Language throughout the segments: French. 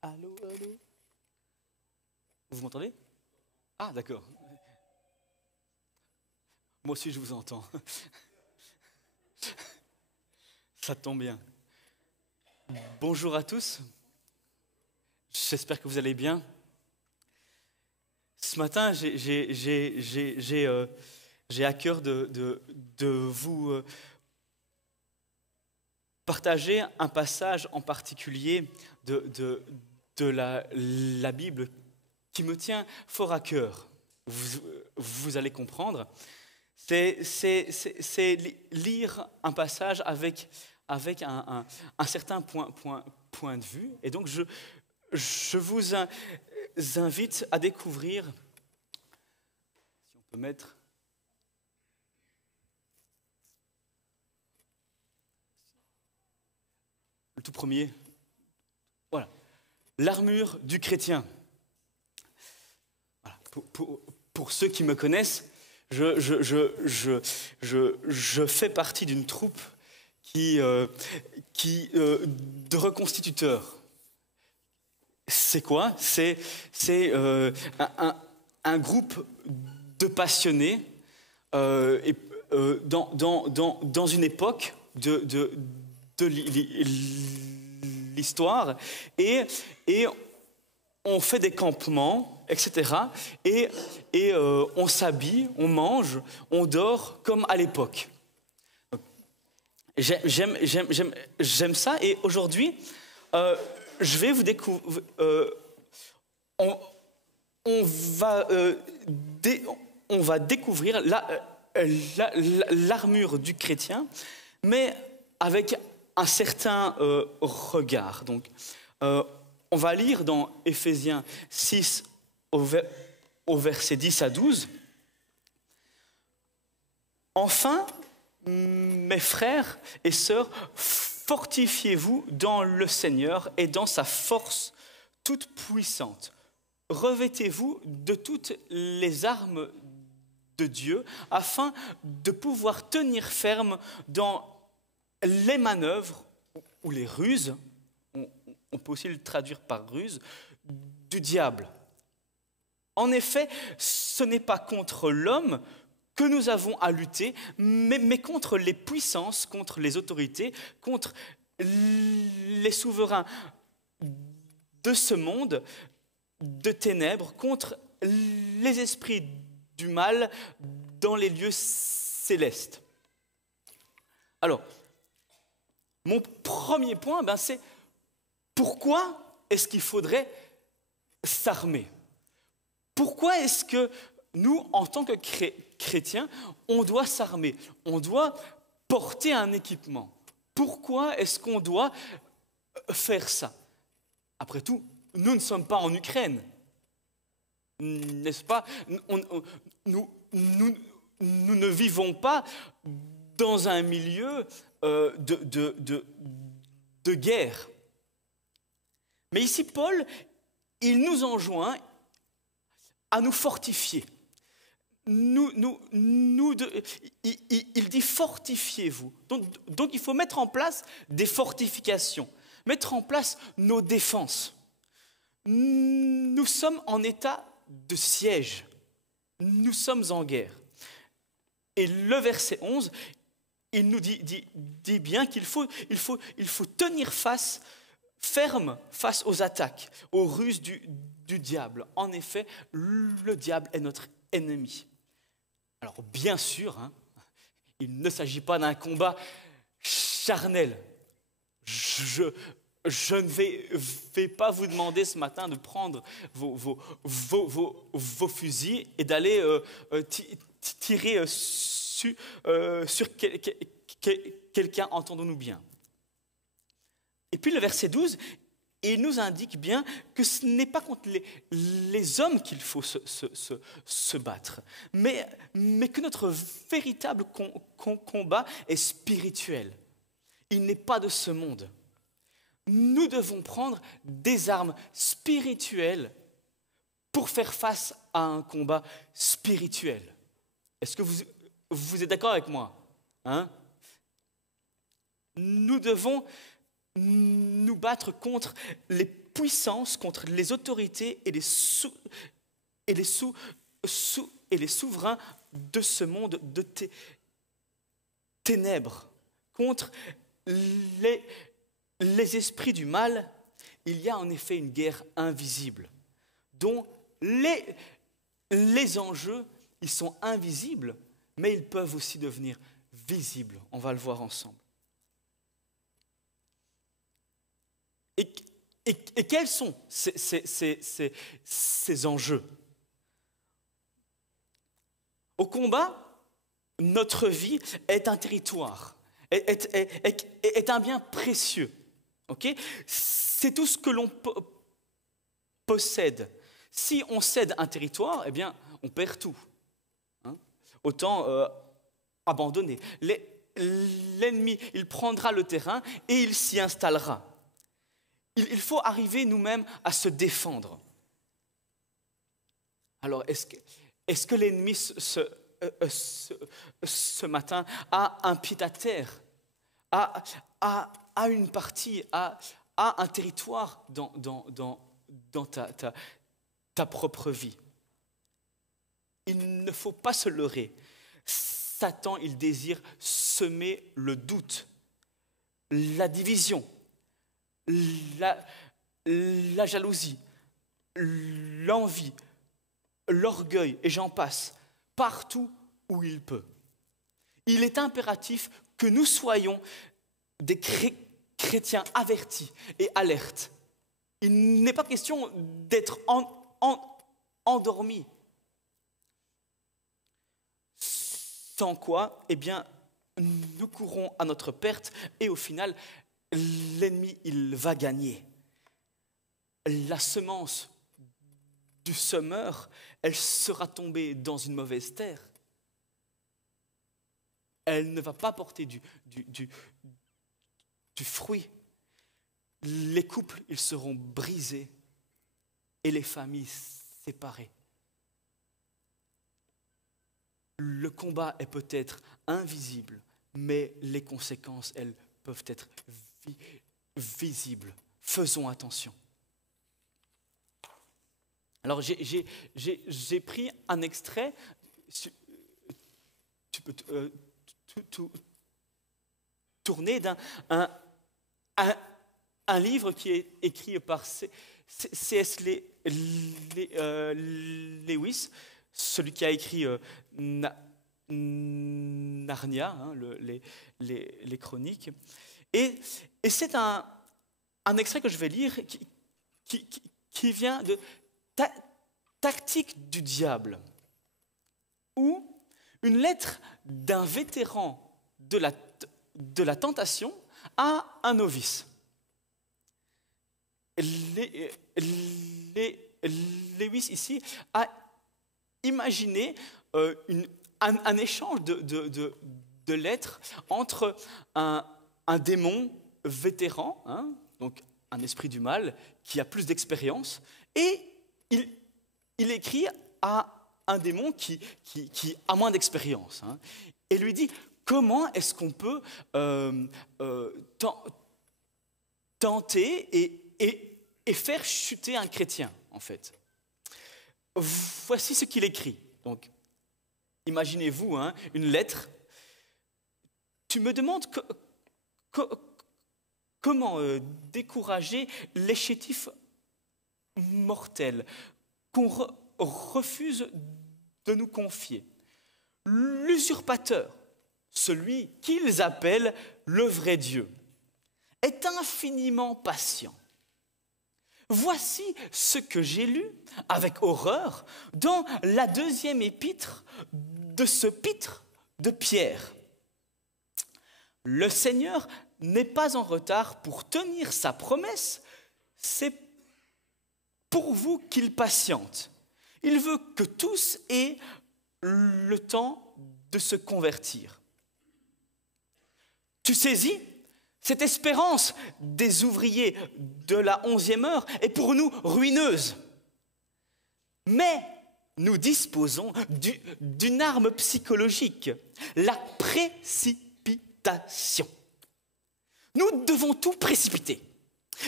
Allô, allô? Vous m'entendez? Ah, d'accord. Moi aussi, je vous entends. Ça tombe bien. Bonjour à tous. J'espère que vous allez bien. Ce matin, j'ai à cœur de vous partager un passage en particulier de la Bible qui me tient fort à cœur. Vous allez comprendre. C'est lire un passage avec un certain point de vue. Et donc, je vous invite à découvrir, si on peut mettre, le tout premier, voilà, l'armure du chrétien. Voilà, pour ceux qui me connaissent, je fais partie d'une troupe de reconstituteurs. C'est quoi? C'est un groupe de passionnés dans une époque de l'histoire et on fait des campements, etc. Et on s'habille, on mange, on dort comme à l'époque. J'aime ça. Et aujourd'hui, je vais vous découvrir. On va découvrir l'armure du chrétien, mais avec un certain regard. Donc, on va lire dans Éphésiens 6 au verset 10 à 12. Enfin, mes frères et sœurs, fortifiez-vous dans le Seigneur et dans sa force toute puissante. Revêtez-vous de toutes les armes de Dieu afin de pouvoir tenir ferme dans les manœuvres ou les ruses, on peut aussi le traduire par ruse, du diable. En effet, ce n'est pas contre l'homme que nous avons à lutter, mais contre les puissances, contre les autorités, contre les souverains de ce monde, de ténèbres, contre les esprits du mal dans les lieux célestes. Alors, mon premier point, c'est pourquoi est-ce qu'il faudrait s'armer? Pourquoi est-ce que nous, en tant que chrétiens, on doit s'armer? On doit porter un équipement. Pourquoi est-ce qu'on doit faire ça? Après tout, nous ne sommes pas en Ukraine, n'est-ce pas? Nous ne vivons pas dans un milieu de guerre. Mais ici, Paul, il nous enjoint à nous fortifier. Il dit fortifiez-vous. Donc il faut mettre en place des fortifications, mettre en place nos défenses. Nous sommes en état de siège. Nous sommes en guerre. Et le verset 11, il nous dit bien qu'il faut tenir ferme face aux attaques, aux ruses du diable. En effet, le diable est notre ennemi. Alors bien sûr, il ne s'agit pas d'un combat charnel. Je ne vais pas vous demander ce matin de prendre vos fusils et d'aller tirer sur quelqu'un, entendons-nous bien. Et puis le verset 12, il nous indique bien que ce n'est pas contre les hommes qu'il faut se battre, mais que notre véritable combat est spirituel. Il n'est pas de ce monde. Nous devons prendre des armes spirituelles pour faire face à un combat spirituel. Est-ce que vous êtes d'accord avec moi? Nous devons nous battre contre les puissances, contre les autorités et les souverains de ce monde de ténèbres, contre les esprits du mal. Il y a en effet une guerre invisible, dont les enjeux, ils sont invisibles, mais ils peuvent aussi devenir visibles. On va le voir ensemble. Et quels sont ces enjeux? Au combat, notre vie est un territoire, est un bien précieux. Okay? C'est tout ce que l'on possède. Si on cède un territoire, eh bien, on perd tout. Hein? Autant abandonner. L'ennemi, il prendra le terrain et il s'y installera. Il faut arriver nous-mêmes à se défendre. Alors, est-ce que l'ennemi ce matin a un pied à terre, a une partie, a un territoire dans ta propre vie? Il ne faut pas se leurrer. Satan, il désire semer le doute, la division, la jalousie, l'envie, l'orgueil, et j'en passe, partout où il peut. Il est impératif que nous soyons des chrétiens avertis et alertes. Il n'est pas question d'être endormis. Sans quoi, eh bien, nous courons à notre perte et au final, l'ennemi, il va gagner. La semence du semeur, elle sera tombée dans une mauvaise terre. Elle ne va pas porter du fruit. Les couples, ils seront brisés et les familles séparées. Le combat est peut-être invisible, mais les conséquences, elles, peuvent être visibles. Faisons attention. Alors, j'ai pris un extrait. Tu peux tourner d'un un livre qui est écrit par C.S. Lewis, celui qui a écrit Narnia, hein, les chroniques. Et c'est un extrait que je vais lire qui vient de Tactique du diable, ou une lettre d'un vétéran de la tentation à un novice. Lewis ici a imaginé un échange de lettres entre un démon vétéran, hein, donc un esprit du mal qui a plus d'expérience, et il écrit à un démon qui a moins d'expérience, hein, et lui dit comment est-ce qu'on peut tenter et faire chuter un chrétien, en fait. Voici ce qu'il écrit. Donc, imaginez-vous, hein, une lettre. Tu me demandes comment décourager les chétifs mortels qu'on refuse de nous confier. L'usurpateur, celui qu'ils appellent le vrai Dieu, est infiniment patient. Voici ce que j'ai lu avec horreur dans la 2e épître de ce pitre de Pierre. Le Seigneur n'est pas en retard pour tenir sa promesse, c'est pour vous qu'il patiente. Il veut que tous aient le temps de se convertir. Tu saisis? Cette espérance des ouvriers de la 11e heure est pour nous ruineuse. Mais nous disposons d'une arme psychologique, la précipitation. Nous devons tout précipiter.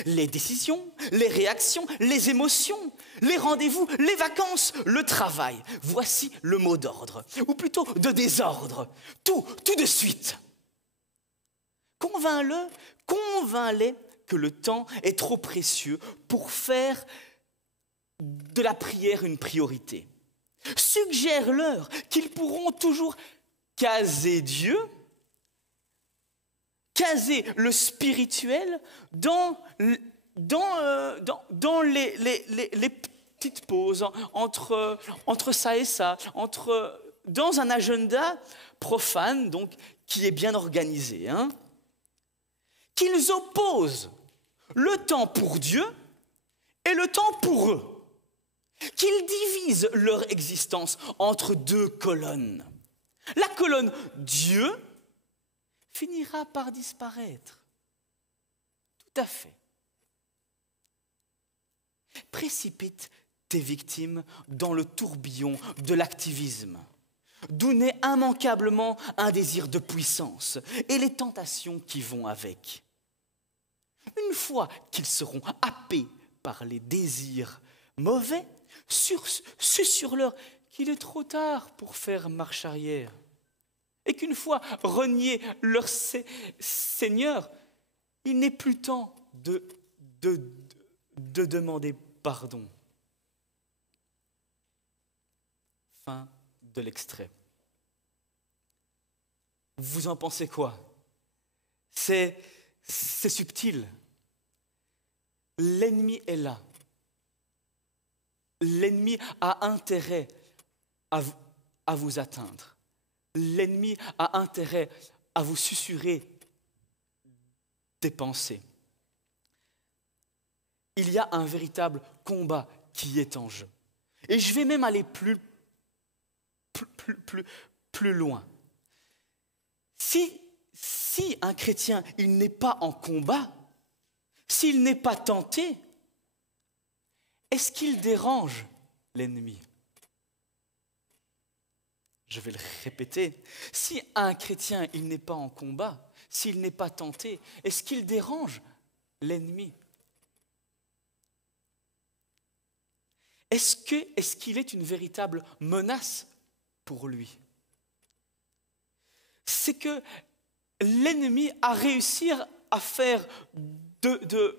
Les décisions, les réactions, les émotions, les rendez-vous, les vacances, le travail. Voici le mot d'ordre, ou plutôt de désordre. Tout de suite. Convainc-les que le temps est trop précieux pour faire de la prière une priorité. Suggère-leur qu'ils pourront toujours caser Dieu, caser le spirituel dans les petites pauses entre ça et ça, dans un agenda profane, donc qui est bien organisé. Qu'ils opposent le temps pour Dieu et le temps pour eux. Qu'ils divisent leur existence entre deux colonnes. La colonne Dieu finira par disparaître. Tout à fait. Précipite tes victimes dans le tourbillon de l'activisme, d'où naît immanquablement un désir de puissance et les tentations qui vont avec. Une fois qu'ils seront happés par les désirs mauvais, susurre-leur qu'il est trop tard pour faire marche arrière. Et qu'une fois reniés leur Seigneur, il n'est plus temps de demander pardon. Fin de l'extrait. Vous en pensez quoi? C'est subtil. L'ennemi est là. L'ennemi a intérêt à vous atteindre. L'ennemi a intérêt à vous susurrer des pensées. Il y a un véritable combat qui est en jeu. Et je vais même aller plus loin. Si un chrétien, il n'est pas en combat, s'il n'est pas tenté, est-ce qu'il dérange l'ennemi? Je vais le répéter. Si un chrétien, il n'est pas en combat, s'il n'est pas tenté, est-ce qu'il dérange l'ennemi? Est-ce qu'il est une véritable menace pour lui? C'est que l'ennemi a réussi à faire de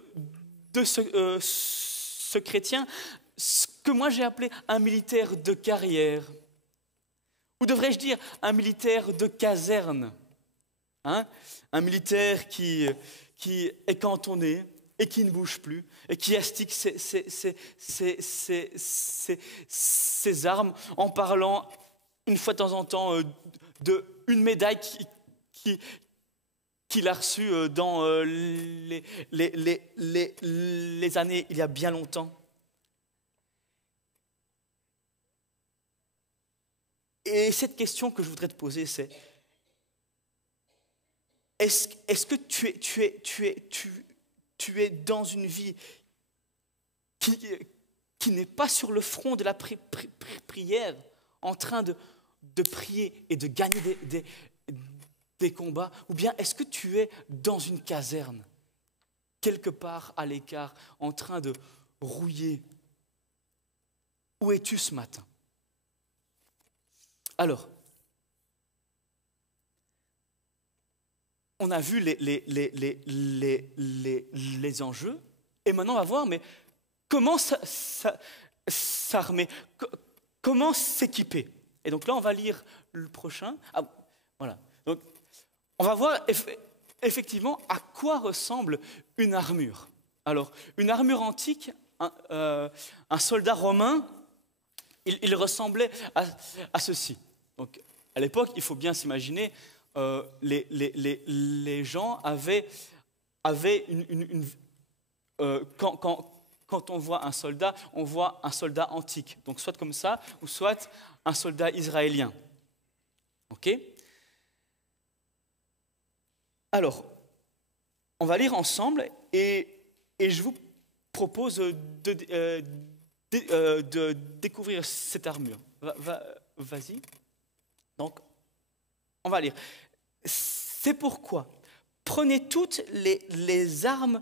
ce chrétien ce que moi j'ai appelé un militaire de carrière. Ou devrais-je dire un militaire de caserne, un militaire qui est cantonné et qui ne bouge plus, et qui astique ses armes en parlant une fois de temps en temps d'une médaille qu'il a reçue dans les années il y a bien longtemps. Et cette question que je voudrais te poser, c'est est-ce que tu es dans une vie qui n'est pas sur le front de la prière, en train de prier et de gagner des combats, ou bien est-ce que tu es dans une caserne, quelque part à l'écart, en train de rouiller? Où es-tu ce matin? Alors, on a vu les enjeux, et maintenant on va voir, mais comment s'armer, comment s'équiper. Et donc là, on va lire le prochain. Voilà. Donc, on va voir effectivement à quoi ressemble une armure. Alors, une armure antique, un soldat romain, il ressemblait à ceci. Donc, à l'époque, il faut bien s'imaginer, les gens avaient quand on voit un soldat antique. Donc, soit comme ça, ou soit un soldat israélien. OK? Alors, on va lire ensemble et je vous propose de découvrir cette armure. Vas-y. Donc, on va lire. C'est pourquoi, Prenez toutes les armes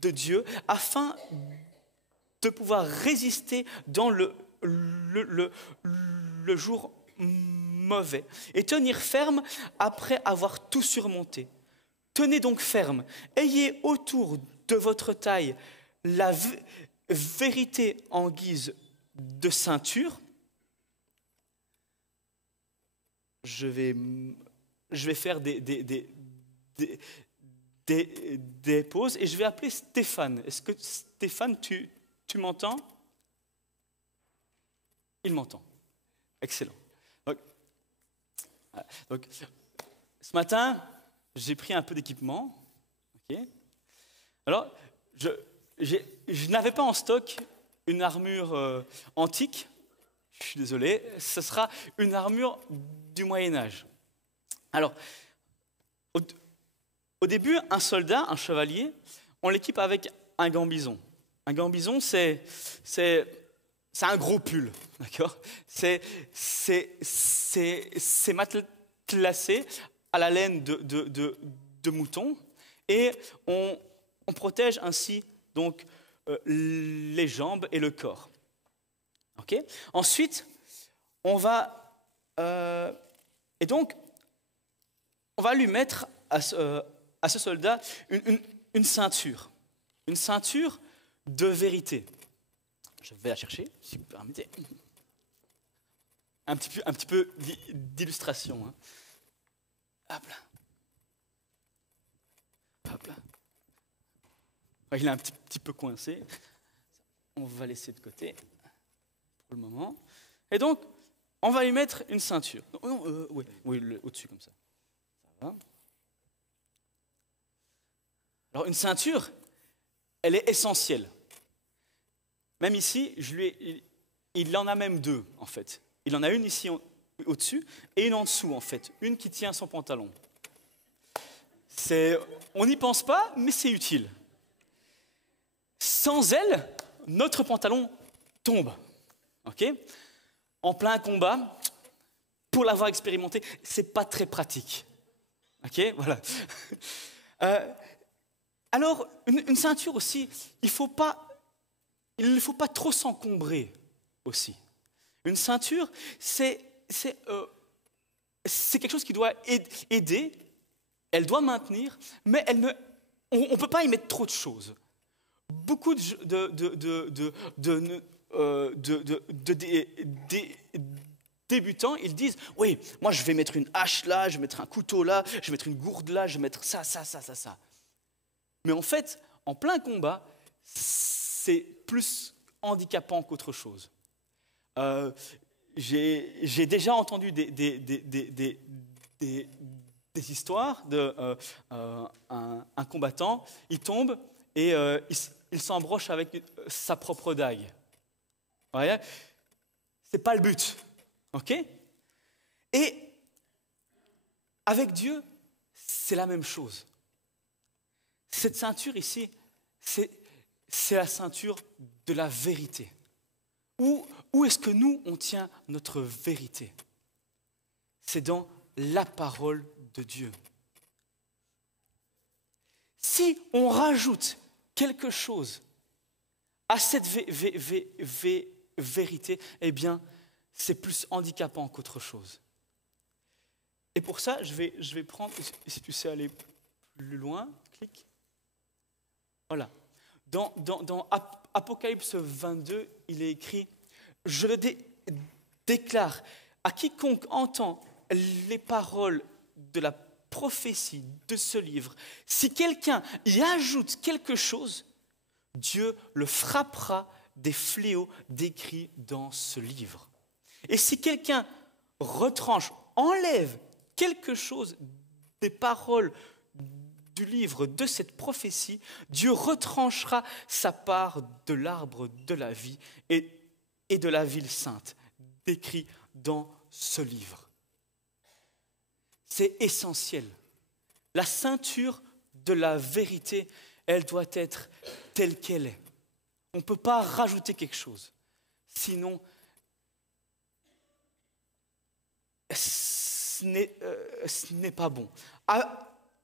de Dieu afin de pouvoir résister dans le jour mauvais et tenir ferme après avoir tout surmonté. Tenez donc ferme, ayez autour de votre taille la vérité en guise de ceinture. Je vais faire des pauses et je vais appeler Stéphane. Est-ce que Stéphane, tu m'entends? Il m'entend. Excellent. Donc, ce matin, j'ai pris un peu d'équipement. Okay. Alors, je n'avais pas en stock une armure antique. Je suis désolé. Ce sera une armure du Moyen-Âge. Alors, au début, un soldat, un chevalier, on l'équipe avec un gambison. Un gambison, c'est un gros pull, d'accord? C'est matelassé à la laine de mouton et on protège ainsi donc les jambes et le corps. Okay? Ensuite, on va lui mettre à ce soldat une ceinture de vérité. Je vais la chercher, si vous permettez. Un petit peu d'illustration. Hein. Hop là. Hop là. Il est un petit peu coincé. On va laisser de côté pour le moment. Et donc, on va lui mettre une ceinture. Oui, au-dessus comme ça. Ça va. Alors, une ceinture, elle est essentielle. Même ici, il en a même deux, en fait. Il en a une ici au-dessus et une en dessous, en fait. Une qui tient son pantalon. On n'y pense pas, mais c'est utile. Sans elle, notre pantalon tombe. Okay? En plein combat, pour l'avoir expérimenté, c'est pas très pratique. Okay? Voilà. Alors, une ceinture aussi, il ne faut pas trop s'encombrer aussi. Une ceinture, c'est quelque chose qui doit aider, elle doit maintenir, mais on ne peut pas y mettre trop de choses. Beaucoup de débutants, ils disent « Oui, moi je vais mettre une hache là, je vais mettre un couteau là, je vais mettre une gourde là, je vais mettre ça. » Mais en fait, en plein combat, c'est plus handicapant qu'autre chose. J'ai déjà entendu des histoires d'un combattant, il tombe et il s'embroche avec sa propre dague. Vous voyez ? C'est pas le but. Ok ? Et avec Dieu, c'est la même chose. Cette ceinture ici, c'est la ceinture de la vérité. Où est-ce que nous, on tient notre vérité ? C'est dans la parole de Dieu. Si on rajoute quelque chose à cette vérité, eh bien, c'est plus handicapant qu'autre chose. Et pour ça, je vais prendre, si tu sais aller plus loin, clique. Voilà. Dans Apocalypse 22, il est écrit « Je le déclare à quiconque entend les paroles de la prophétie de ce livre. Si quelqu'un y ajoute quelque chose, Dieu le frappera des fléaux décrits dans ce livre. Et si quelqu'un retranche, enlève quelque chose des paroles du livre de cette prophétie, Dieu retranchera sa part de l'arbre de la vie et de la ville sainte, décrit dans ce livre. C'est essentiel. La ceinture de la vérité, elle doit être telle qu'elle est. On ne peut pas rajouter quelque chose. Sinon, ce n'est pas bon.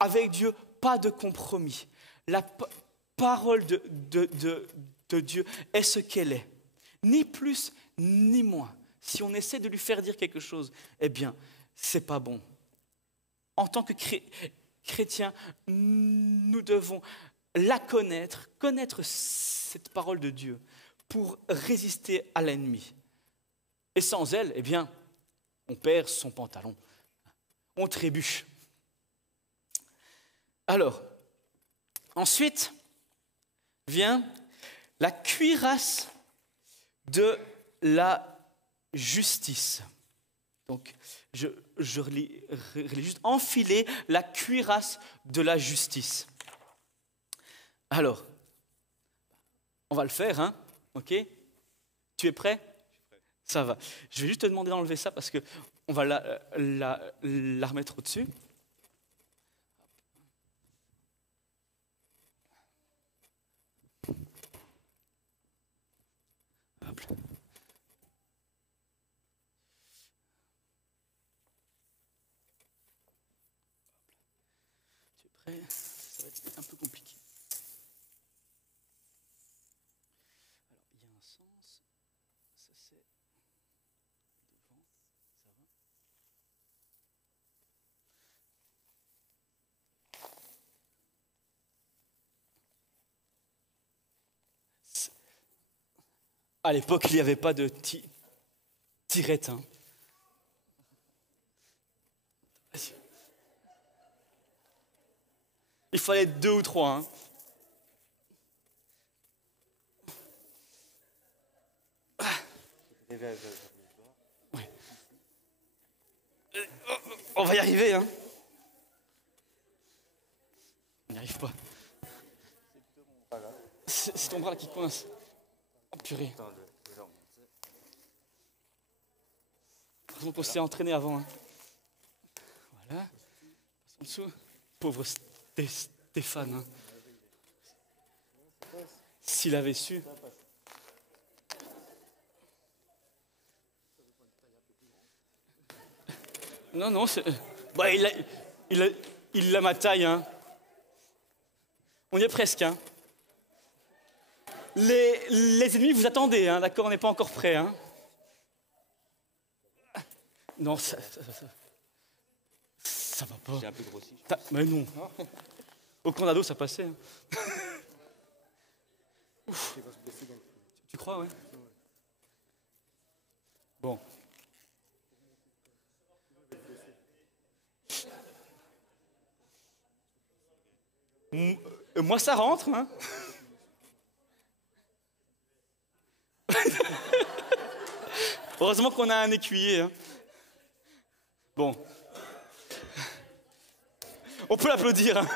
avec Dieu, pas de compromis. La parole de Dieu est ce qu'elle est. Ni plus, ni moins. Si on essaie de lui faire dire quelque chose, eh bien, c'est pas bon. En tant que chrétiens, nous devons la connaître cette parole de Dieu pour résister à l'ennemi. Et sans elle, eh bien, on perd son pantalon. On trébuche. Alors, ensuite vient la cuirasse de la justice. Donc, je relis juste, enfiler la cuirasse de la justice. Alors, on va le faire, hein, ok? Tu es prêt? Ça va. Je vais juste te demander d'enlever ça parce qu'on va la remettre au-dessus. Hop. Tu es prêt? Ça va être un peu compliqué. Alors, il y a un sens. Ça, c'est devant. Ça va? À l'époque, il n'y avait pas de tirette. Hein. Il fallait 2 ou 3. Hein. Ouais. On va y arriver. Hein. On n'y arrive pas. C'est ton bras là qui coince. Oh purée. Heureusement qu'on s'est entraîné avant. Hein. Voilà. En dessous. Pauvre Stéphane. Hein. S'il avait su. Non, c'est... Bah, il a ma taille. Hein. On y est presque. Hein. Les ennemis, vous attendez, hein, d'accord? On n'est pas encore prêts. Hein. Non, ça va pas. J'ai un peu grossi. Mais non. Au Condado, ça passait. Hein. Tu crois, ouais? Bon. Moi, ça rentre. Hein. Heureusement qu'on a un écuyer. Hein. Bon. On peut l'applaudir. Hein.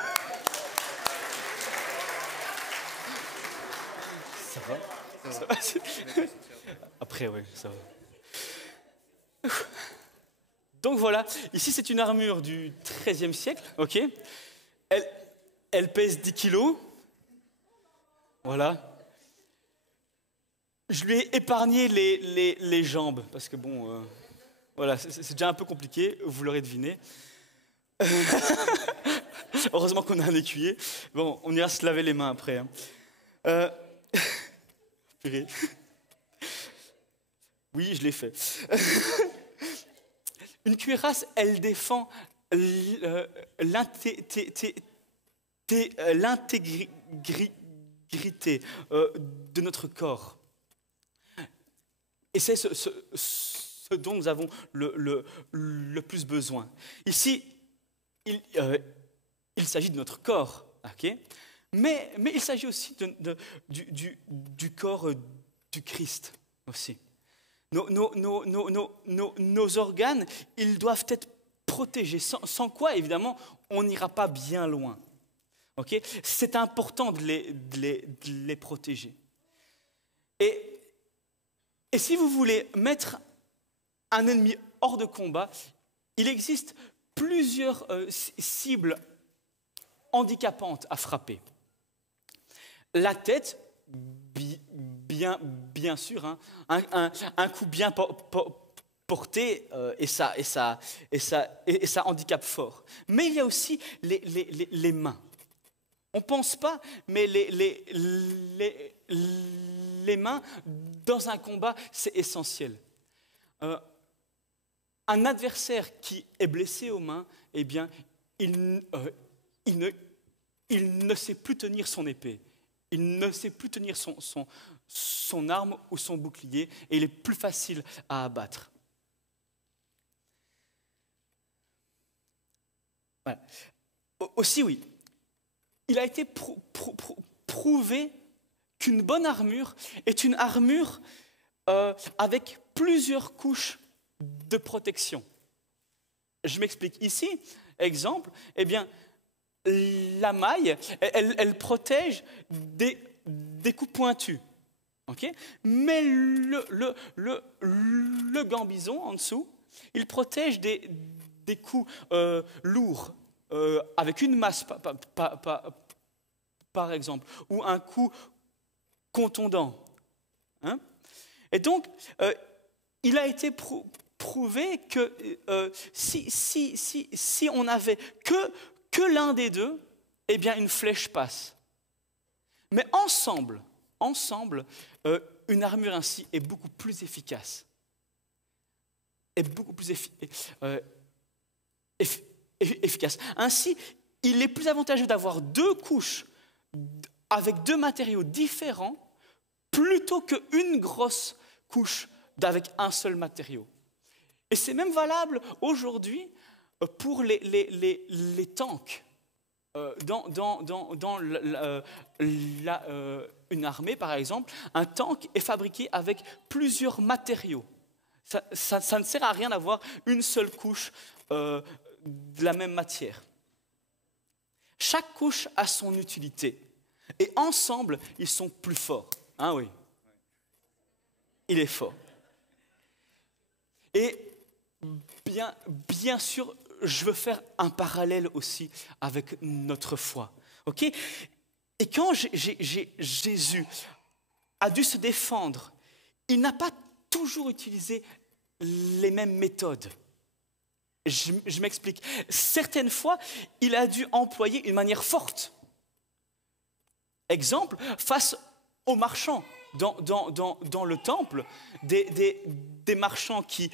Ça va? Ça va. Après, oui, ça va. Donc voilà, ici c'est une armure du XIIIe siècle, ok? Elle pèse 10 kilos. Voilà. Je lui ai épargné les jambes, parce que bon, voilà, c'est déjà un peu compliqué, vous l'aurez deviné. Heureusement qu'on a un écuyer. Bon, on ira se laver les mains après. Hein. Purée. Oui, je l'ai fait. Une cuirasse, elle défend l'intégrité de notre corps. Et c'est ce dont nous avons le plus besoin. Ici, il s'agit de notre corps, okay? mais il s'agit aussi du corps du Christ aussi. Nos organes, ils doivent être protégés, sans quoi, évidemment, on n'ira pas bien loin. Okay? C'est important de les protéger. Et si vous voulez mettre un ennemi hors de combat, il existe plusieurs cibles handicapantes à frapper. La tête, bien sûr, hein, un coup bien porter et ça handicape fort. Mais il y a aussi les mains. On ne pense pas, mais les mains, dans un combat, c'est essentiel. Un adversaire qui est blessé aux mains, eh bien, il ne sait plus tenir son épée. Il ne sait plus tenir son arme ou son bouclier, et il est plus facile à abattre. Voilà. Aussi, oui, il a été prouvé qu'une bonne armure est une armure avec plusieurs couches de protection. Je m'explique ici, exemple, eh bien, la maille, elle protège des coups pointus. Okay. Mais le gambison en dessous, il protège des coups lourds, avec une masse par exemple, ou un coup contondant. Hein? Et donc, il a été prouvé que si on n'avait que l'un des deux, eh bien une flèche passe. Mais ensemble, une armure ainsi est beaucoup plus efficace. Est beaucoup plus efficace. Ainsi, il est plus avantageux d'avoir deux couches avec deux matériaux différents plutôt qu'une grosse couche avec un seul matériau. Et c'est même valable aujourd'hui pour les tanks. Dans une armée, par exemple, un tank est fabriqué avec plusieurs matériaux. Ça ne sert à rien d'avoir une seule couche de la même matière. Chaque couche a son utilité. Et ensemble, ils sont plus forts. Hein, oui. Il est fort. Et bien sûr, je veux faire un parallèle aussi avec notre foi. Okay? Et quand Jésus a dû se défendre, il n'a pas toujours utilisé les mêmes méthodes. Je m'explique. Certaines fois, il a dû employer une manière forte. Exemple, face aux marchands dans le temple, des marchands qui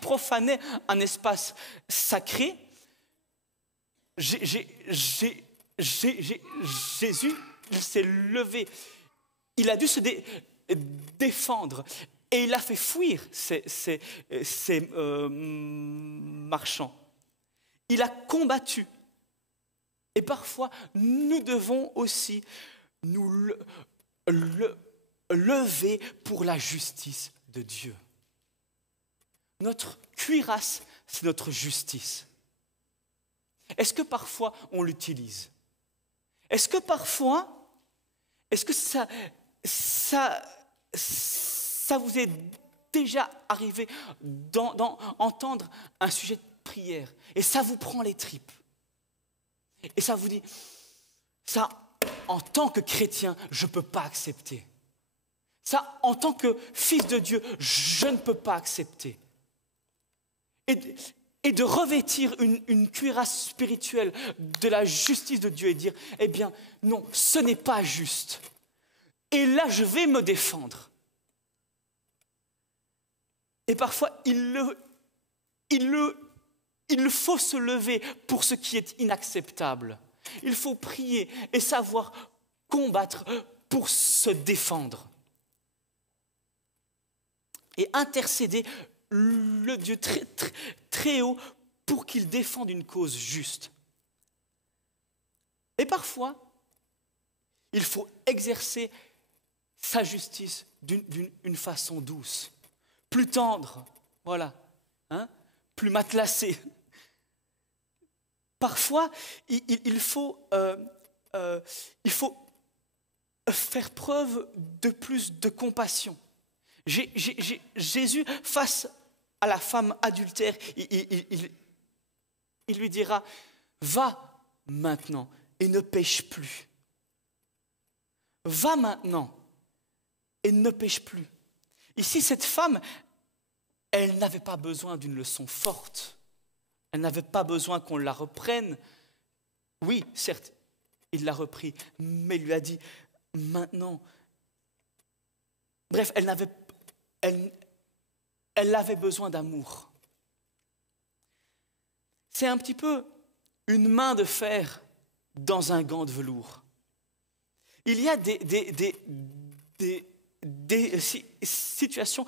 profanaient un espace sacré. Jésus, il s'est levé. Il a dû se défendre. Et il a fait fuir ces marchands. Il a combattu. Et parfois, nous devons aussi nous lever pour la justice de Dieu. Notre cuirasse, c'est notre justice. Est-ce que parfois on l'utilise? Est-ce que parfois, ça vous est déjà arrivé d'entendre un sujet de prière et ça vous prend les tripes et ça vous dit, ça, en tant que chrétien, je ne peux pas accepter. Ça, en tant que fils de Dieu, je ne peux pas accepter. Et de revêtir une cuirasse spirituelle de la justice de Dieu et dire, eh bien, non, ce n'est pas juste. Et là, je vais me défendre. Et parfois, il faut se lever pour ce qui est inacceptable. Il faut prier et savoir combattre pour se défendre. Et intercéder le Dieu très haut pour qu'il défende une cause juste. Et parfois, il faut exercer sa justice d'une façon douce, plus tendre, voilà, hein, plus matelassée. Parfois, il faut faire preuve de plus de compassion. Jésus, face à la femme adultère, il lui dira, va maintenant et ne pêche plus. Va maintenant et ne pêche plus. Ici, cette femme, elle n'avait pas besoin d'une leçon forte. Elle n'avait pas besoin qu'on la reprenne. Oui, certes, il l'a repris, mais il lui a dit maintenant. Bref, elle avait besoin d'amour. C'est un petit peu une main de fer dans un gant de velours. Il y a des situations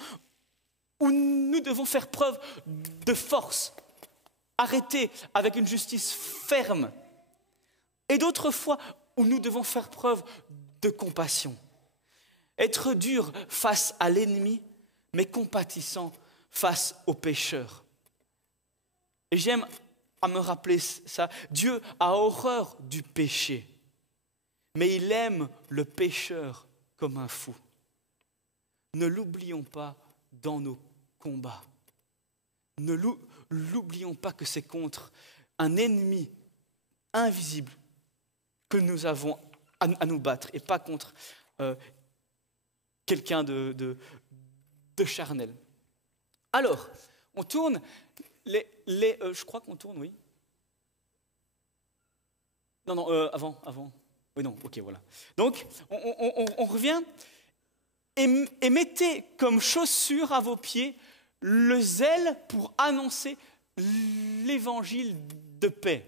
où nous devons faire preuve de force, arrêter avec une justice ferme, et d'autres fois où nous devons faire preuve de compassion, être dur face à l'ennemi, mais compatissant face aux pécheurs. Et j'aime à me rappeler ça, Dieu a horreur du péché, mais il aime le pécheur comme un fou. Ne l'oublions pas dans nos combats. Ne l'oublions pas que c'est contre un ennemi invisible que nous avons à nous battre et pas contre quelqu'un de charnel. Alors, on tourne je crois qu'on tourne, oui. Non, avant. Oui, non, ok, voilà. Donc, on revient et mettez comme chaussure à vos pieds le zèle pour annoncer l'évangile de paix.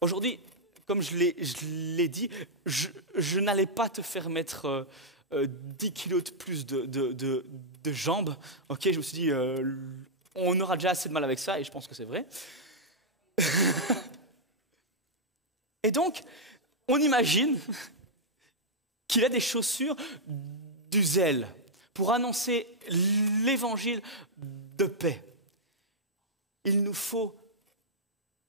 Aujourd'hui, comme je l'ai dit, je n'allais pas te faire mettre 10 kilos de plus de jambes. Ok, je me suis dit, on aura déjà assez de mal avec ça, et je pense que c'est vrai. Et donc, on imagine qu'il a des chaussures du zèle pour annoncer l'évangile de paix. Il nous faut,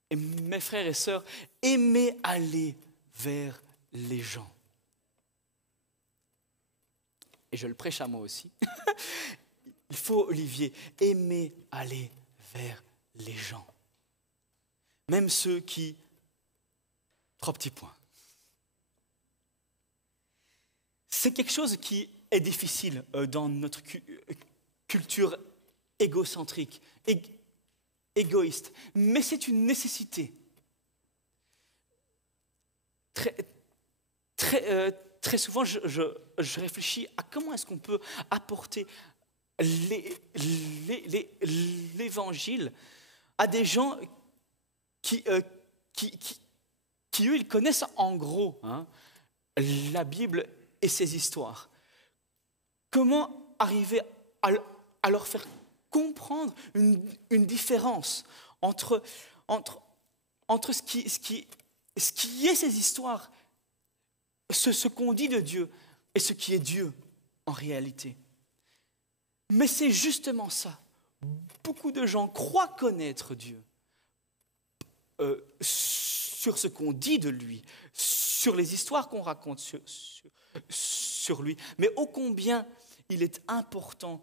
et mes frères et sœurs, aimer aller vers les gens. Et je le prêche à moi aussi. Il faut, Olivier, aimer aller vers les gens. Même ceux qui... 3 petits points. C'est quelque chose qui est difficile dans notre culture égocentrique, égoïste, mais c'est une nécessité. Très souvent, je réfléchis à comment est-ce qu'on peut apporter l'évangile à des gens qui eux, ils connaissent en gros la Bible et ses histoires. Comment arriver à leur faire comprendre une différence entre ce qui est ces histoires, ce qu'on dit de Dieu et ce qui est Dieu en réalité. Mais c'est justement ça. Beaucoup de gens croient connaître Dieu sur ce qu'on dit de lui, sur les histoires qu'on raconte sur lui. Mais ô combien il est important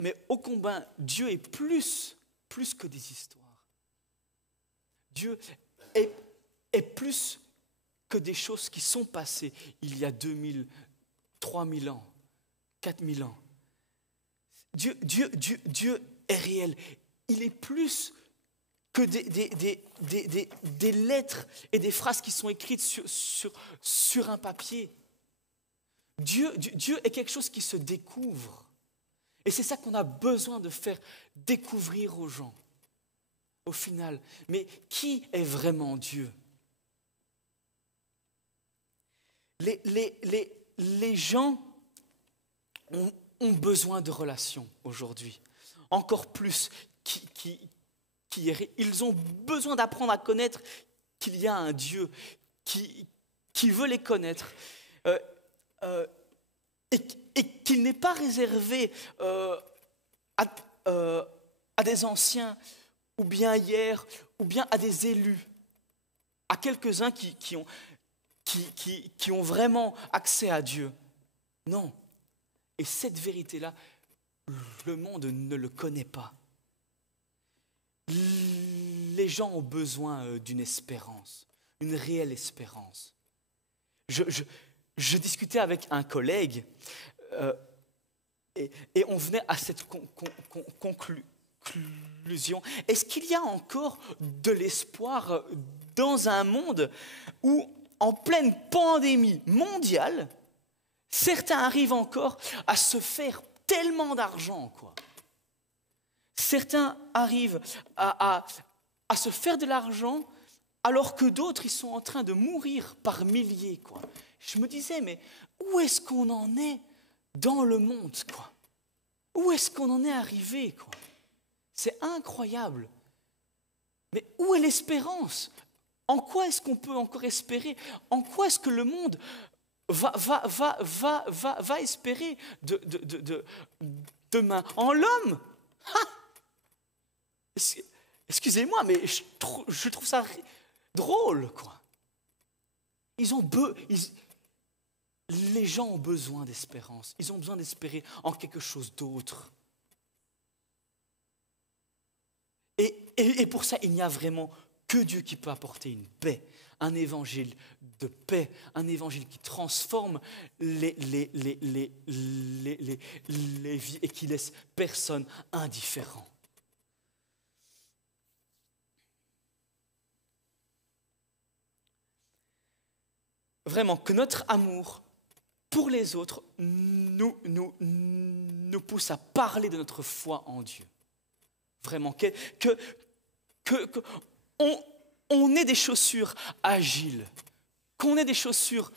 mais ô combien Dieu est plus que des histoires. Dieu est plus que des choses qui sont passées il y a 2000, 3000 ans, 4000 ans. Dieu est réel. Il est plus que des lettres et des phrases qui sont écrites sur un papier. Dieu est quelque chose qui se découvre. Et c'est ça qu'on a besoin de faire découvrir aux gens, au final. Mais qui est vraiment Dieu ? Les gens ont besoin de relations aujourd'hui, encore plus qu'hier. Ils ont besoin d'apprendre à connaître qu'il y a un Dieu qui veut les connaître et qu'il n'est pas réservé à des anciens ou bien hier ou bien à des élus, à quelques-uns qui ont vraiment accès à Dieu. Non. Et cette vérité-là, le monde ne le connaît pas. Les gens ont besoin d'une espérance, une réelle espérance. je discutais avec un collègue et on venait à cette conclusion. Est-ce qu'il y a encore de l'espoir dans un monde où, en pleine pandémie mondiale, certains arrivent encore à se faire tellement d'argent, quoi. Certains arrivent à se faire de l'argent alors que d'autres, ils sont en train de mourir par milliers, quoi. Je me disais, mais où est-ce qu'on en est dans le monde, quoi? Où est-ce qu'on en est arrivé, quoi? C'est incroyable. Mais où est l'espérance? En quoi est-ce qu'on peut encore espérer? En quoi est-ce que le monde va espérer demain? En l'homme? Excusez-moi, mais je trouve ça drôle, quoi. Les gens ont besoin d'espérance. Ils ont besoin d'espérer en quelque chose d'autre. Et pour ça, il n'y a vraiment que Dieu qui peut apporter une paix, un évangile de paix, un évangile qui transforme les vies et qui laisse personne indifférent. Vraiment, que notre amour pour les autres nous pousse à parler de notre foi en Dieu. Vraiment, on ait des chaussures agiles, qu'on ait des chaussures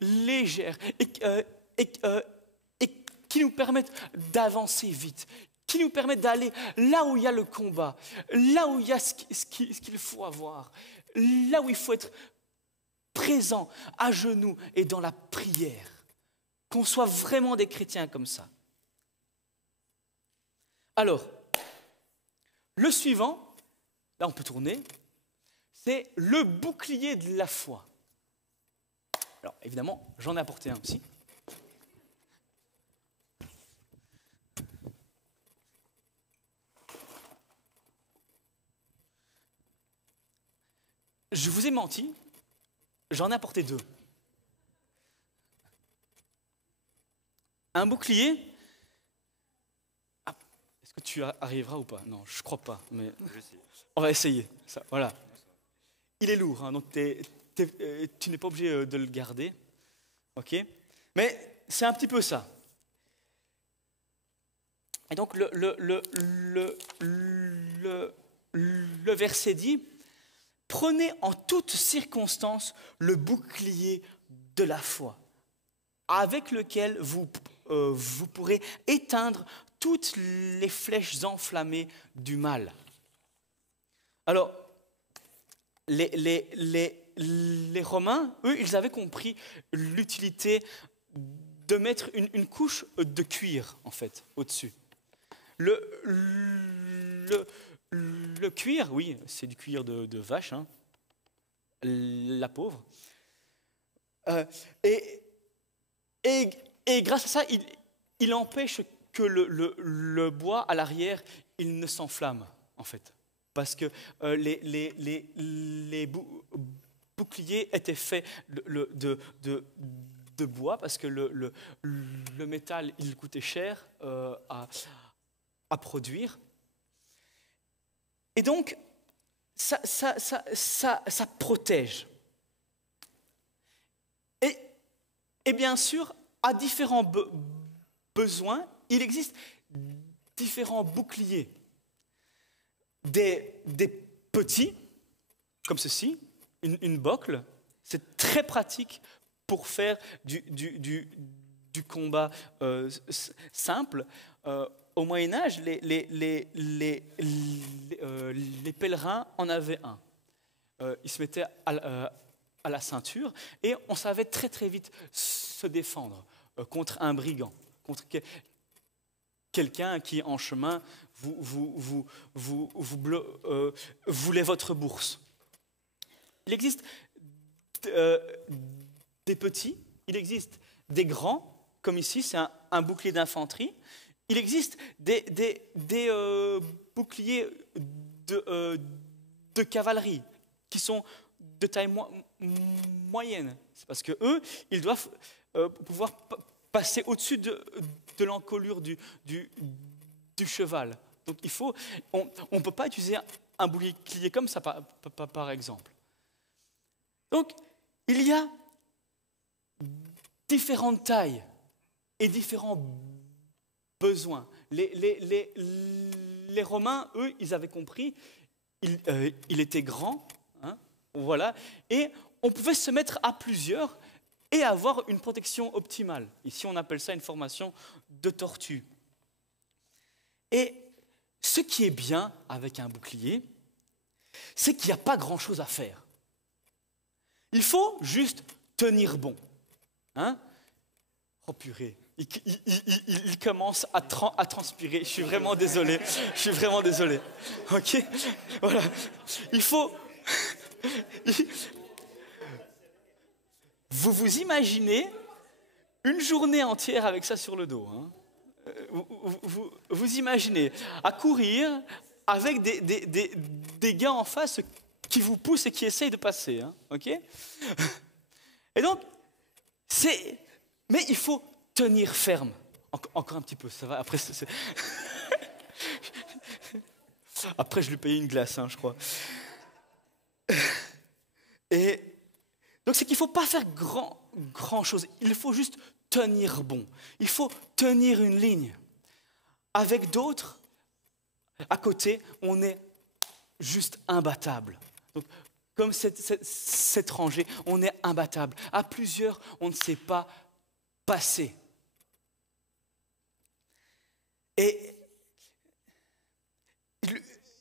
légères et qui nous permettent d'avancer vite, qui nous permettent d'aller là où il y a le combat, là où il y a ce qu'il faut avoir, là où il faut être présent, à genoux et dans la prière. Qu'on soit vraiment des chrétiens comme ça. Alors, le suivant, là on peut tourner, c'est le bouclier de la foi. Alors évidemment, j'en ai apporté un aussi. Je vous ai menti, j'en ai apporté deux. Un bouclier. Ah, est-ce que tu arriveras ou pas? Non, je crois pas, mais on va essayer. Ça, voilà. Il est lourd, hein, donc tu n'es pas obligé de le garder. Ok? Mais c'est un petit peu ça. Et donc le verset dit: prenez en toutes circonstances le bouclier de la foi, avec lequel vous pourrez éteindre toutes les flèches enflammées du mal. Alors, les Romains, eux, ils avaient compris l'utilité de mettre une couche de cuir, en fait, au-dessus. Le cuir, oui, c'est du cuir de vache, hein, la pauvre. Et grâce à ça, il empêche que le bois à l'arrière, il ne s'enflamme, en fait. Parce que les boucliers étaient faits de bois, parce que le métal, il coûtait cher à produire. Et donc, ça protège. Et bien sûr, à différents besoins, il existe différents boucliers. Des petits, comme ceci, une bocle, c'est très pratique pour faire du combat simple. Au Moyen-Âge, les pèlerins en avaient un. Ils se mettaient à la ceinture et on savait très très vite se défendre contre un brigand, contre quelqu'un qui en chemin voulait votre bourse. Il existe des petits, il existe des grands, comme ici, c'est un bouclier d'infanterie. Il existe des boucliers de cavalerie qui sont de taille moyenne. C'est parce que eux, ils doivent pouvoir passer au-dessus de l'encolure du cheval. Donc on ne peut pas utiliser un bouclier comme ça, par exemple. Donc, il y a différentes tailles et différents besoins. Les Romains, eux, ils avaient compris, il était grand, hein, voilà, et on pouvait se mettre à plusieurs et avoir une protection optimale. Ici, on appelle ça une formation de tortue. Et ce qui est bien avec un bouclier, c'est qu'il n'y a pas grand-chose à faire. Il faut juste tenir bon. Hein? Oh purée, il commence à transpirer. Je suis vraiment désolé. Ok? Voilà. Il faut... Vous vous imaginez une journée entière avec ça sur le dos. Hein? Vous imaginez à courir avec des gars en face qui vous poussent et qui essayent de passer. Hein? Ok? Et donc, mais il faut tenir ferme. Encore un petit peu, ça va. Après je lui paye une glace, hein, je crois. Et donc, c'est qu'il ne faut pas faire grand chose. Il faut juste tenir bon. Il faut tenir une ligne. Avec d'autres, à côté, on est juste imbattable. Donc, comme cette rangée, on est imbattable. À plusieurs, on ne sait pas passer. Et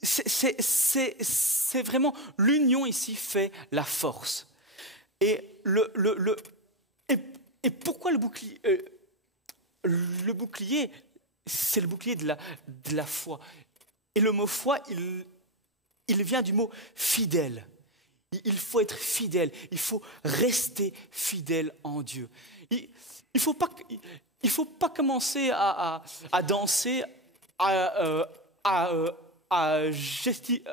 c'est vraiment l'union ici fait la force. Et pourquoi le bouclier c'est le bouclier de la foi. Et le mot foi, il vient du mot fidèle. Il faut être fidèle, il faut rester fidèle en Dieu. Il ne faut pas commencer à danser, à gesticuler.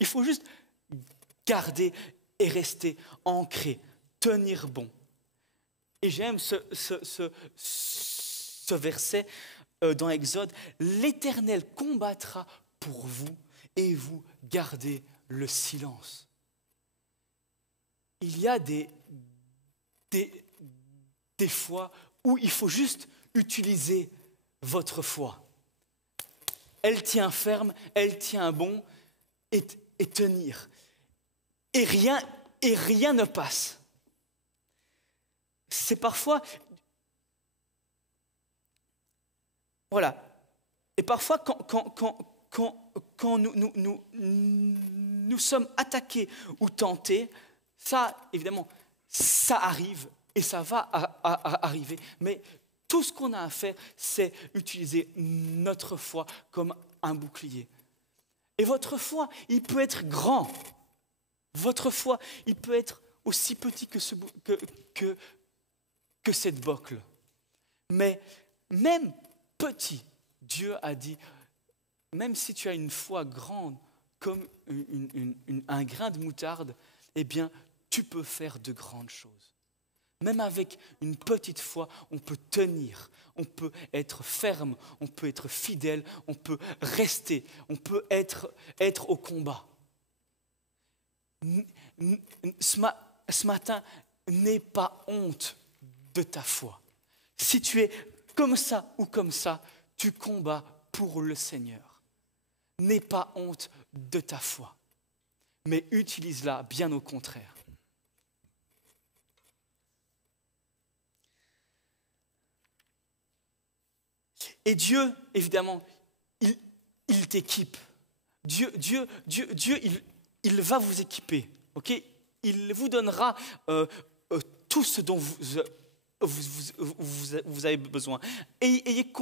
Il faut juste garder et rester ancré, tenir bon. Et j'aime ce verset dans Exode. L'Éternel combattra pour vous et vous gardez le silence. Il y a des fois où il faut juste utiliser votre foi. Elle tient ferme, elle tient bon et tenir. Et rien ne passe. C'est parfois... Voilà. Et parfois, quand nous sommes attaqués ou tentés, ça, évidemment, ça arrive et ça va arriver. Mais tout ce qu'on a à faire, c'est utiliser notre foi comme un bouclier. Et votre foi, il peut être grand. Votre foi, il peut être aussi petit que cette boucle. Mais même petit, Dieu a dit, même si tu as une foi grande comme un grain de moutarde, eh bien, tu peux faire de grandes choses. Même avec une petite foi, on peut tenir, on peut être ferme, on peut être fidèle, on peut rester, on peut être au combat. Ce matin, n'aie pas honte de ta foi. Si tu es comme ça ou comme ça, tu combats pour le Seigneur. N'aie pas honte de ta foi, mais utilise-la bien au contraire. Et Dieu, évidemment, il t'équipe. Dieu, il va vous équiper. Okay? Il vous donnera tout ce dont vous avez besoin. Et ayez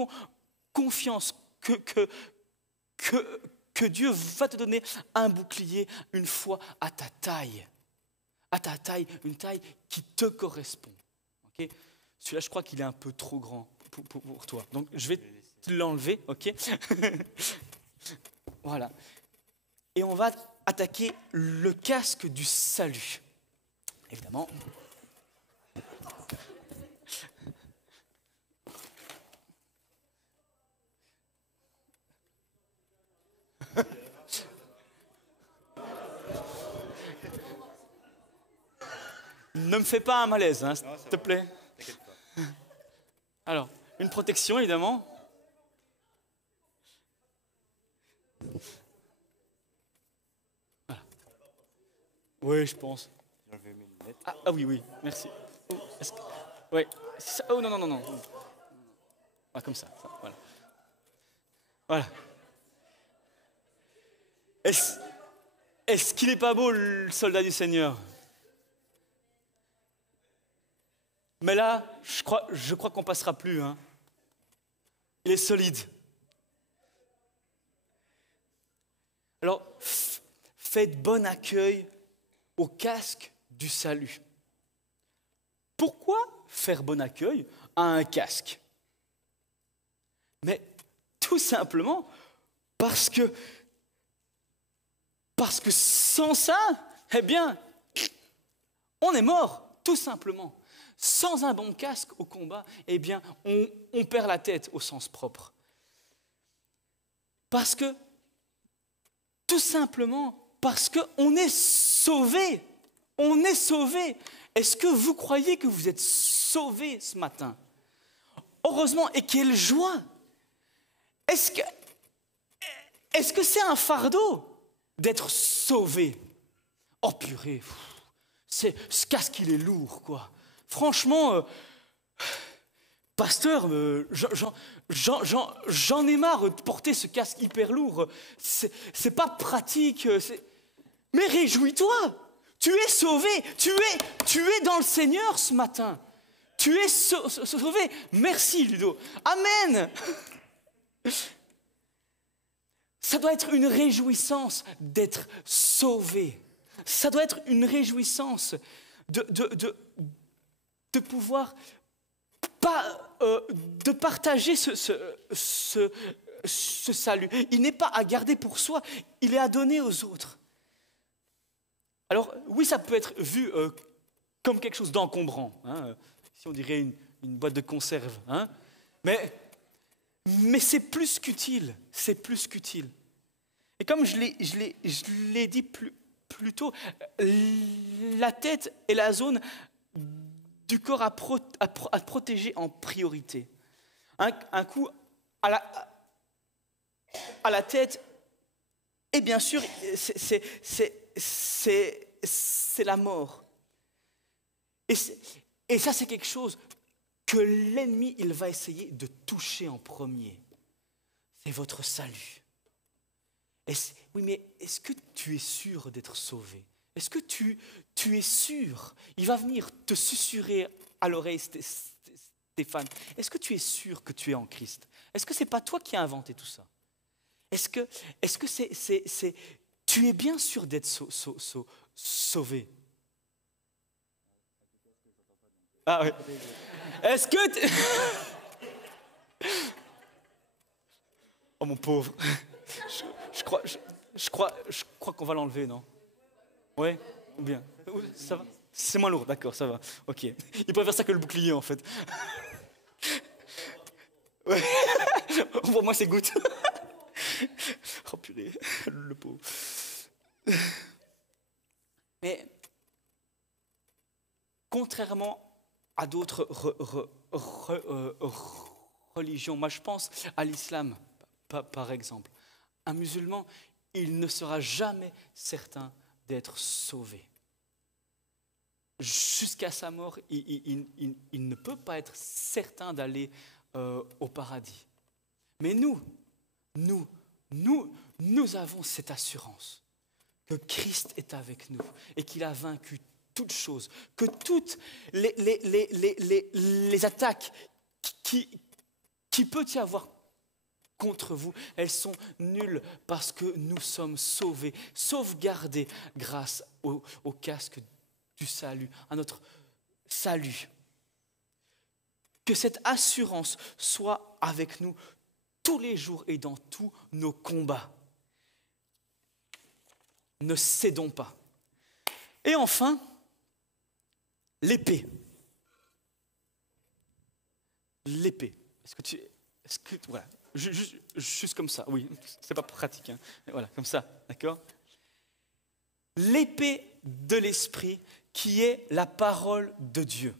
confiance que Dieu va te donner un bouclier, une foi à ta taille. À ta taille, une taille qui te correspond. Okay? Celui-là, je crois qu'il est un peu trop grand pour toi. Donc, je vais te l'enlever, ok? Voilà. Et on va attaquer le casque du salut. Évidemment. Ne me fais pas un malaise, hein, s'il te plaît. Alors, une protection, évidemment. Voilà. Oui, je pense. Ah oui, oui, merci. Oh, oui. Oh non, non, non, non. Ah, comme ça, voilà. Voilà. Est-ce qu'il n'est pas beau, le soldat du Seigneur? Mais là, je crois qu'on passera plus. Hein. Il est solide. Alors, faites bon accueil au casque du salut. Pourquoi faire bon accueil à un casque? Mais tout simplement parce que sans ça, eh bien, on est mort, tout simplement. Sans un bon casque au combat, eh bien, on perd la tête au sens propre. Parce que, tout simplement, parce qu'on est sauvé. On est sauvé. Est-ce que vous croyez que vous êtes sauvés ce matin? Heureusement, et quelle joie! Est-ce que c'est un fardeau d'être sauvé? Oh purée, ce casque il est lourd, quoi. Franchement, pasteur, j'en ai marre de porter ce casque hyper lourd. C'est pas pratique. Mais réjouis-toi, tu es sauvé, tu es dans le Seigneur ce matin. Tu es sauvé. Merci Ludo. Amen. Ça doit être une réjouissance d'être sauvé. Ça doit être une réjouissance de pouvoir de partager ce salut. Il n'est pas à garder pour soi, il est à donner aux autres. Alors oui, ça peut être vu comme quelque chose d'encombrant, hein, si on dirait une boîte de conserve, hein, mais c'est plus qu'utile, c'est plus qu'utile. Et comme je l'ai dit plus tôt, la tête est la zone du corps à protéger en priorité. Un coup à la tête, et bien sûr, c'est la mort. Et ça, c'est quelque chose que l'ennemi, il va essayer de toucher en premier. C'est votre salut. Oui, mais est-ce que tu es sûr d'être sauvé? Est-ce que tu es sûr? Il va venir te susurrer à l'oreille, Stéphane. Est-ce que tu es sûr que tu es en Christ? Est-ce que ce n'est pas toi qui as inventé tout ça? Est-ce que tu es bien sûr d'être sauvé? Ah oui. Est-ce que... Oh mon pauvre. Je crois qu'on va l'enlever, non? Ouais, ou bien. Ça va? C'est moins lourd, d'accord, ça va. Ok. Il préfère ça que le bouclier, en fait. Ouais. Pour moi, c'est goutte. Oh purée, le pauvre. Mais, contrairement à d'autres religions, moi je pense à l'islam, par exemple. Un musulman, il ne sera jamais certain d'être sauvé. Jusqu'à sa mort, il ne peut pas être certain d'aller au paradis. Mais nous avons cette assurance que Christ est avec nous et qu'il a vaincu toutes choses, que toutes les attaques qui peut y avoir contre vous, elles sont nulles parce que nous sommes sauvés, sauvegardés grâce au casque du salut, à notre salut. Que cette assurance soit avec nous tous les jours et dans tous nos combats. Ne cédons pas. Et enfin, l'épée. L'épée. Voilà, juste comme ça. Oui, c'est pas pratique. Hein. Voilà, comme ça, d'accord? L'épée de l'esprit qui est la parole de Dieu.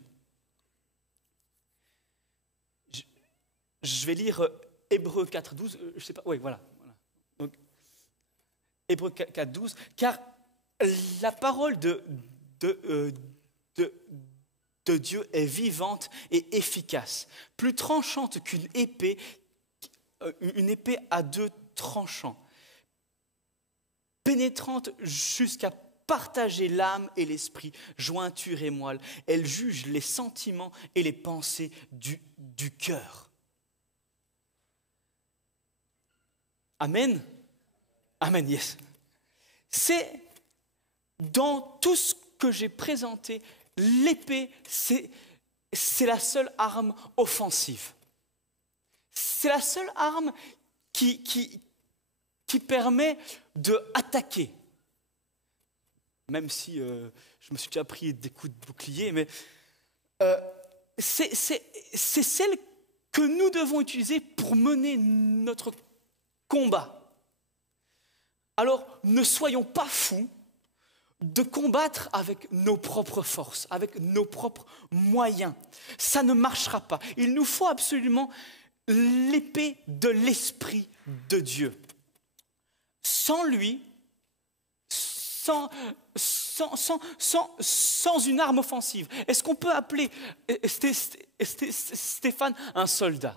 Je vais lire Hébreux 4.12. Je sais pas. Oui, voilà. Donc, Hébreux 4.12. Car la parole de Dieu est vivante et efficace, plus tranchante qu'une épée, une épée à deux tranchants, pénétrante jusqu'à partager l'âme et l'esprit, jointure et moelle. Elle juge les sentiments et les pensées du cœur. Amen. Amen, yes. C'est dans tout ce que j'ai présenté, l'épée, c'est la seule arme offensive. C'est la seule arme qui permet d'attaquer. Même si je me suis déjà pris des coups de bouclier, mais c'est celle que nous devons utiliser pour mener notre combat. Alors, ne soyons pas fous de combattre avec nos propres forces, avec nos propres moyens. Ça ne marchera pas. Il nous faut absolument l'épée de l'Esprit de Dieu. Sans lui, sans une arme offensive, est-ce qu'on peut appeler Stéphane un soldat?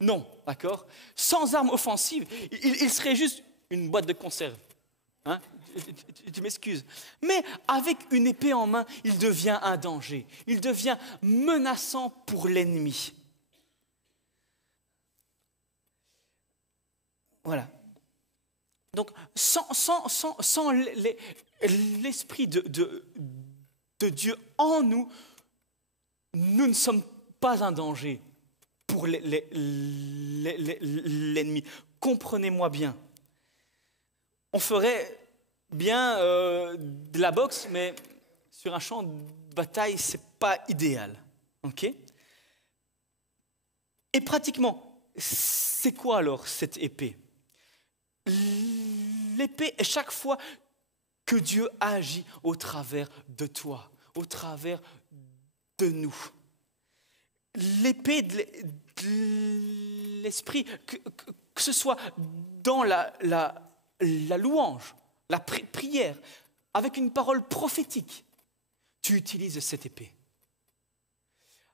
Non, d'accord? Sans arme offensive, il serait juste une boîte de conserve. Hein? Tu m'excuses. Mais avec une épée en main, il devient un danger. Il devient menaçant pour l'ennemi. Voilà. Donc, sans l'esprit de Dieu en nous, nous ne sommes pas un danger pour l'ennemi. Comprenez-moi bien. On ferait bien de la boxe, mais sur un champ de bataille, ce n'est pas idéal. Okay? Et pratiquement, c'est quoi alors cette épée? L'épée est chaque fois que Dieu agit au travers de toi, au travers de nous. L'épée de l'esprit, que ce soit dans la louange, la prière, avec une parole prophétique, tu utilises cette épée.